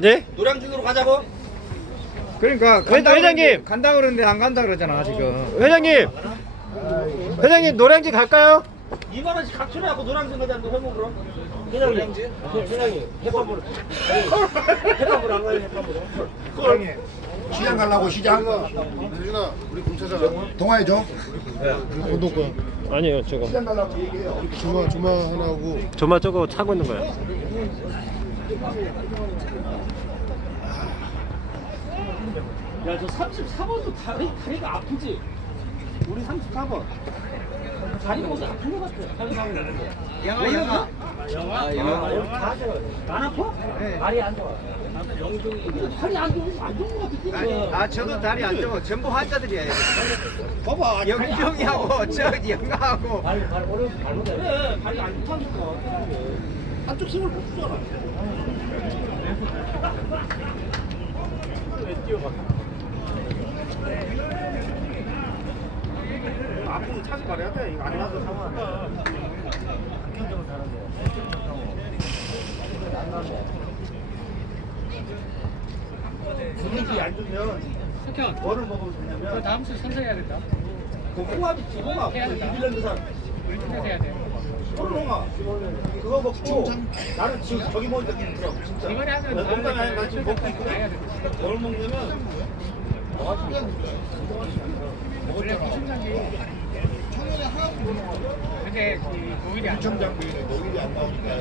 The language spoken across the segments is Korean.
네? 노량진으로 가자고? 그러니까 회- 간다 회장님! 간다 그러는데 안 간다 그러잖아 지금. 회장님 회장님 노량진 갈까요? 2만 원씩 각출해 갖고 노량진 가자 너 해먹으러. 노량진? 회장님 해밥으로. 해밥으로 안 가요 해밥으로. 시장 가려고 시장? 대준아 우리 공차장 동아이죠? 운동권 아니요 저거 시장 가려고 얘기해요. 주마 주마 하나 하고 저만 저거 차고 있는 거예요 야 저 34번도 다리, 다리가 아프지? 우리 34번. 다리가 어디 아픈 것 같아. 다리 가면 영아 영아. 영화? 영화? 여기 다 하죠. 안 아파? 다리 안 좋아. 영종이. 다리 안 좋은 안 좋은 것 같아. 지금. 아 저도 다리 안 좋아. 전부 환자들이에요. 봐봐. 영병이하고 저 영아하고. 다리 다리 어려서 잘못해. 그래 다리 안 좋다니까. 한쪽 힘을 못 주잖아. 앞으로 차지 말아야 돼. 이거 안 나서 상황. 분위기 안 좋으면 뭐를 먹으면 좋냐면 다음 주 선서해야겠다. 그 홍합 있지 홍합 그 해야 된다. 뉴질랜드 산 우리 팀에서 해야 돼. 쫄홍합 그거 먹고 나는 지금 저기 때 있어 진짜 이번에 하면 나 다음에 아니야 나 지금 먹고 해야 돼. 뭘 먹냐면 원래 부총장 이 근데 그 오일이 안 청장 부인은 노일이 안 나오니까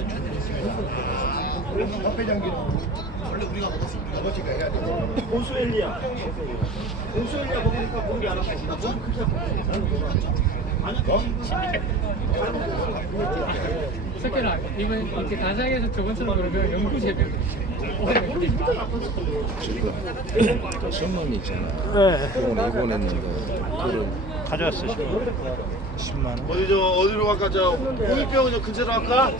그래서 협회장기는 원래 우리가 때 아버지가 해야 되고. 보수엘리아 보수엘리아 먹으니까 목이 안나 몸이 크게 아파 아니 석현아 이번 이렇게 단상에서 저번처럼 그러면 연구 재배 선물 있잖아. 네. 그건 입원했는데 그걸 가져왔어요 지금 10만 원? 어디 저 어디로 갈까? 저 홍익병원 저 근처로 갈까?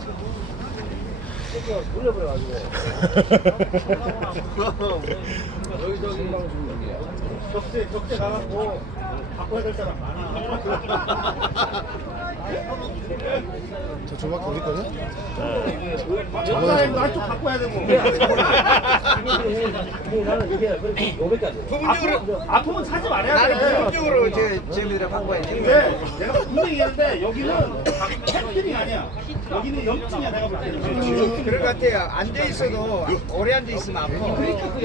여기 저기 적재 적재 가갖고 바꿔야 될 사람 많아 저 조각 우리 거냐? 저번에 날좀 바꿔야 되고 나는 이게 그렇게 500까지 부분적으로- 아프면 차지 말아야 돼 나는 기본적으로 제 제비들을 바꿔야지. 근데 내가 분명히 얘기했는데 여기는 캡틴이 아니야 여기는 염증이야 내가 볼 때는 그럴 것 같아요. 앉아 있어도 오래 앉아 있으면 아파. 그러니까 그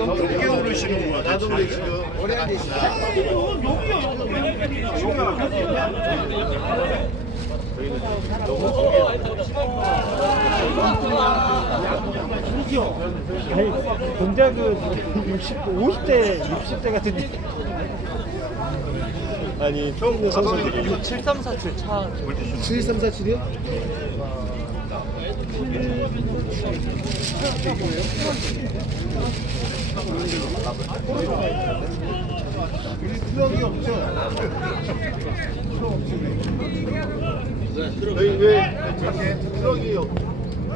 거야? 나도 그래 지금. 오래 앉아 있으면. 여기요 아니 동작은 60, 50대 60대 같은데 아니 처음 선수들이 7347이요? 트럭이 없죠? 저희 왜 이렇게 트럭이 없?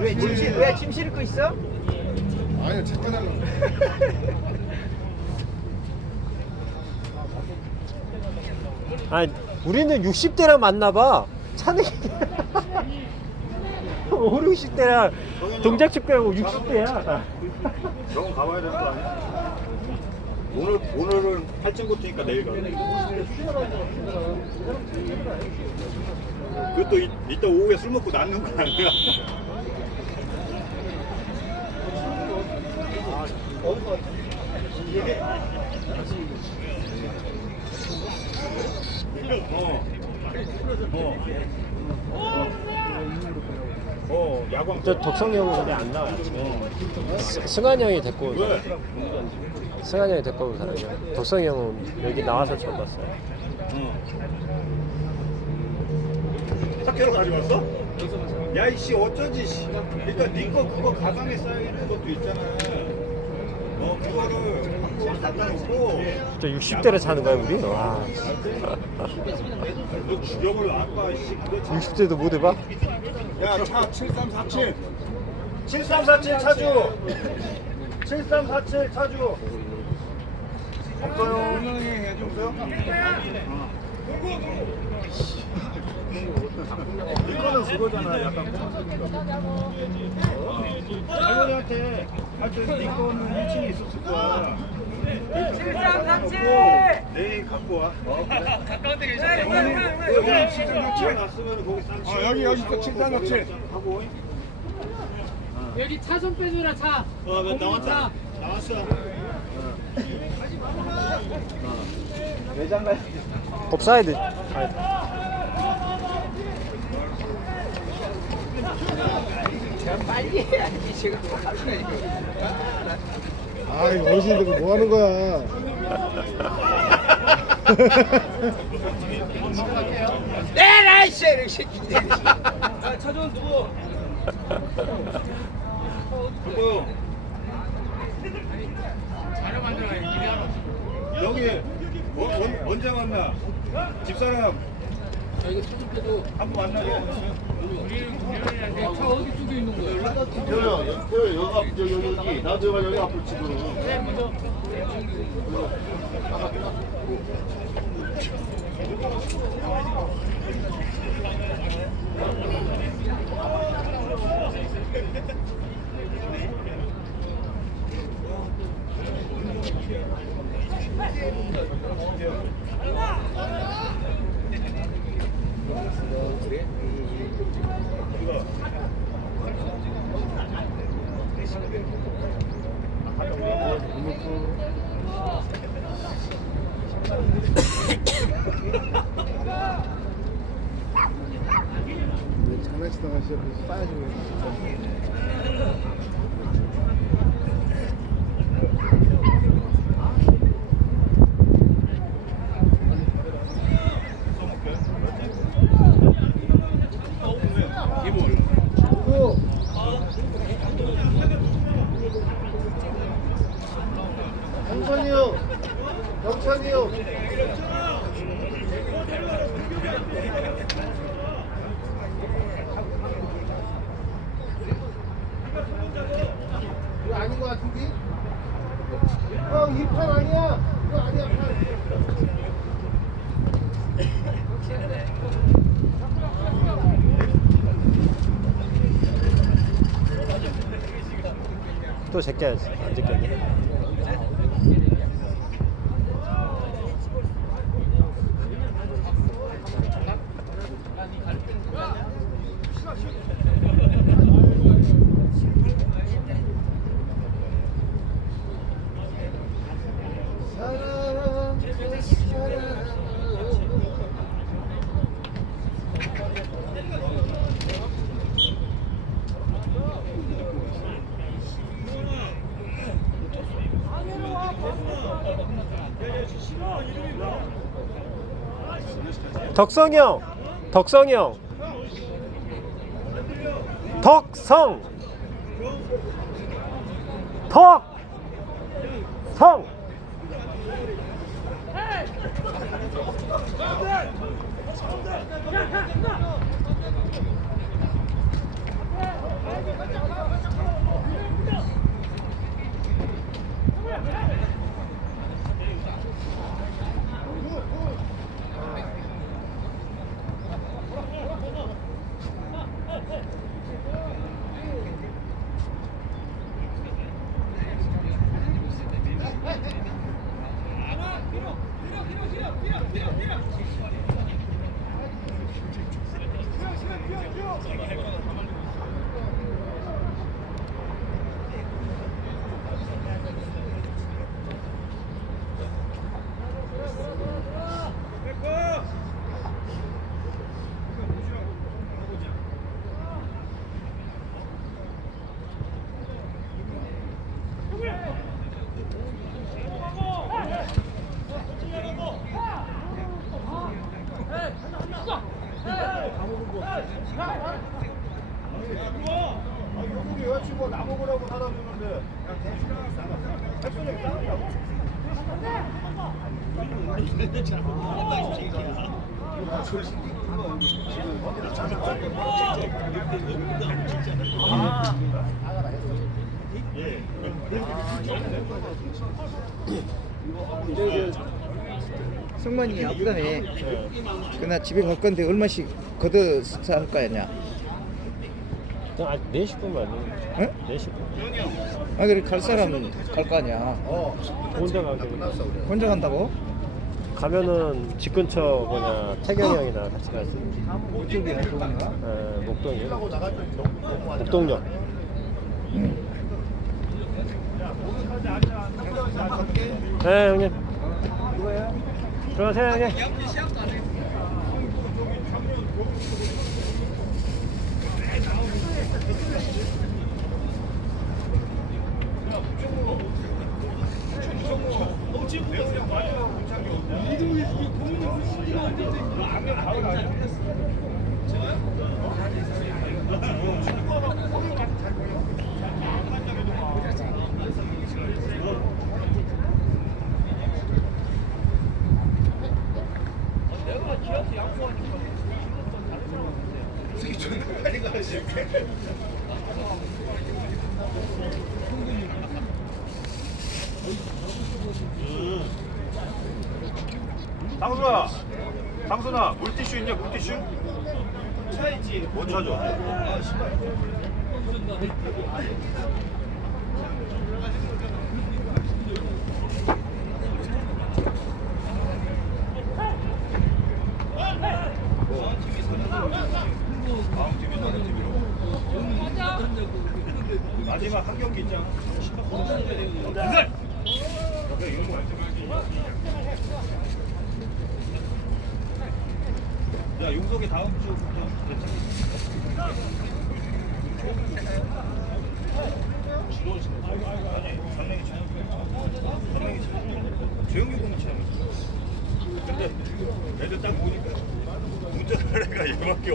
왜 침실 왜 침 실고 있어? 아니요 달라 아니 우리는 60대랑 만나봐 차는 5, 60대랑 동작 축구하고 60대야 저건 가봐야 되는 거 아니야? 오늘 오늘은 8층부터니까 내일 가. 그것도 이, 이따 오후에 술 먹고 낫는 거 아니야? 어. 어. 어, 야광. 저 형은 근데 안 나와요 스- 승환이 형이 데리고 온 왜? 사람 승환이 형이 데리고 온 사람이야 덕성이 형은 여기 나와서 처음 봤어요 학교로 가져갔어? 야 이씨 어쩌지 씨. 일단 니거 그거 가방에 쌓여있는 것도 있잖아 어 그거를 한번 갖다 놓고 진짜 60대를 사는 거야 우리? 와 너 죽여버려 아빠 씨 그거 60대도 못 해봐? 야 차 7347 7347 차주 7347 차주 없어요 없어요? 이거는 그거잖아. 약간 할머니한테 하여튼 네 거는 1층에 있었을 거야. 같이. 내일 갖고 와. 가까운데. 여기 거기 싼. 어 여기 여기 또 같이. 하고. 여기 차 좀 빼줘라 차. 어, 왜 나왔다. 차. 나왔어. 가야 옵사이드. 빨리 해야지 지금 아, 이 어르신들 뭐 하는 거야? 내라 이 새끼 새끼들 아, 차전 누구? 누구? 여기 어, 언, 언제 만나? 집사람 차전 빼도 한번 만나게. 차 어디 쪽에 있는 거야? 태호야, 태호야, 여기 앞, 여기, 여기, 여기. 나도 여기, 여기 앞으로 지금. 장난치다가 진짜 싸야지. 경찬이 형! 이거 아닌 것 같은데? 형, 이 판 아니야! 이거 아니야, 판! 또 제껴야지. 안 제꼈네. 사랑, 사랑. 덕성이 형. 덕성이 형. 덕성. 덕. 성. 우 Thank you. 승만이 아프다며. 네. 그나 집에 갈 건데 얼마씩 걷어서 할 거냐? 그냥 아직 4식분만 아니에요. 응? 4식분. 아 그래 갈 사람 갈거 아니야. 어. 혼자 가게. 혼자 간다고? 가면은 집 근처 뭐냐 태경이 형이랑 같이. 이쪽이야 좋은가? 에, 목동이요. 안 목동역. 네 형님. 들어가세요 형님. 장순아, 장순아, 물티슈 있냐? 물티슈? 차 있지. 뭔 차죠? 마지막 한 경기 있잖아. 살 이런 야, 용석이 다음 주 조용히 보면 참. 근데 애들 딱 보니까 운전하래가 얘밖에 없